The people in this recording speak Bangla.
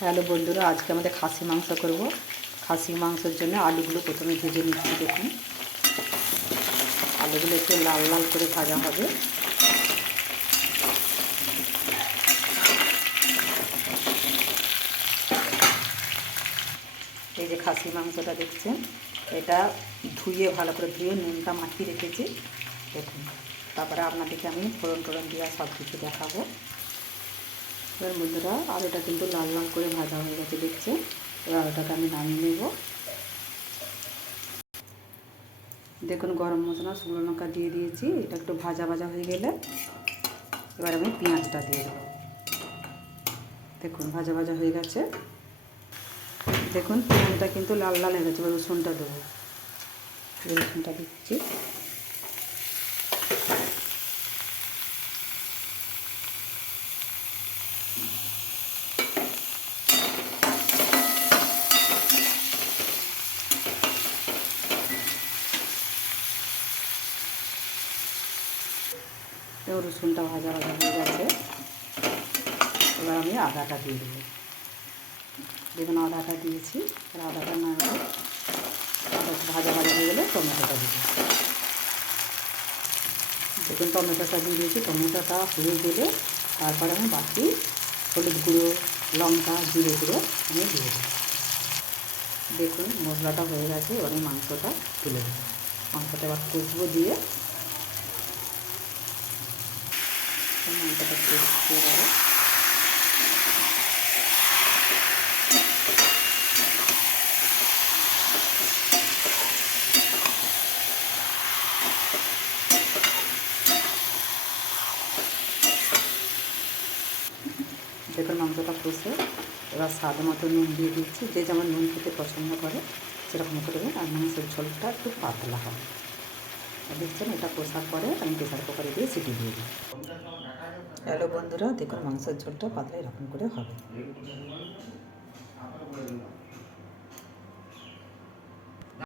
হ্যালো বন্ধুরা, আজকে আমাদের খাসি মাংস করব। খাসি মাংসের জন্য আলুগুলো প্রথমে ভেজে নিচ্ছি। দেখুন, আলুগুলো একটু লাল লাল করে ভাজা হবে। এই যে খাসি মাংসটা দেখছেন, এটা ভালো করে ধুয়ে নুনটা মাখিয়ে রেখেছি। দেখুন, তারপরে আপনাদেরকে আমি ফোড়ন টোড়ন দেওয়া সব কিছু দেখাবো। এবার বন্ধুরা, আলুটা কিন্তু লাল লাল করে ভাজা হয়ে গেছে দেখছেন। এবার আলুটাকে আমি নামিয়ে নেব। দেখুন, গরম মশলা শুকনো লঙ্কা দিয়ে দিয়েছি। এটা একটু ভাজা ভাজা হয়ে গেলে এবার আমি পেঁয়াজটা দিয়ে দেবো। দেখুন, ভাজা ভাজা হয়ে গেছে। দেখুন, পেঁয়াজটা কিন্তু লাল লাল হয়ে গেছে। এবার রসুনটা দেবো। রসুনটা দিচ্ছি। এবার রসুনটা ভাজা ভাজা হয়ে গেছে। এবার আমি আদাটা দিয়ে দেবো। দেখুন, আদাটা দিয়েছি। আর আদাটা নাড়বো। আদা ভাজা ভাজা হয়ে গেলে টমেটোটা দেবো। দেখুন, টমেটোটা দিয়ে দিয়েছি। টমেটোটা হয়ে গেলে তারপরে আমি বাকি হলুদ গুঁড়ো, লঙ্কা, জিরে গুঁড়ো আমি দিয়ে দেবো। দেখুন, মশলাটা হয়ে গেছে। এবার আমি মাংসটা তুলে দেবো। মাংসটা এবার কষবো দিয়ে মাংসটা কষতে হবে। দেখুন, মাংসটা কষে এবার স্বাদ মতো নুন দিয়ে দিচ্ছি। যে যেমন নুন খেতে পছন্দ করে সেরকম করে দেবেন। আর মাংসের ঝোলটা একটু পাতলা হবে। দেখছেন, এটা কষার পরে আমি প্রেসার কুকারে দিয়ে সিটি দিয়ে দিই। হ্যালো বন্ধুরা, দেখুন মাংসের ঝোলটা পাতলা এরকম করে হবে।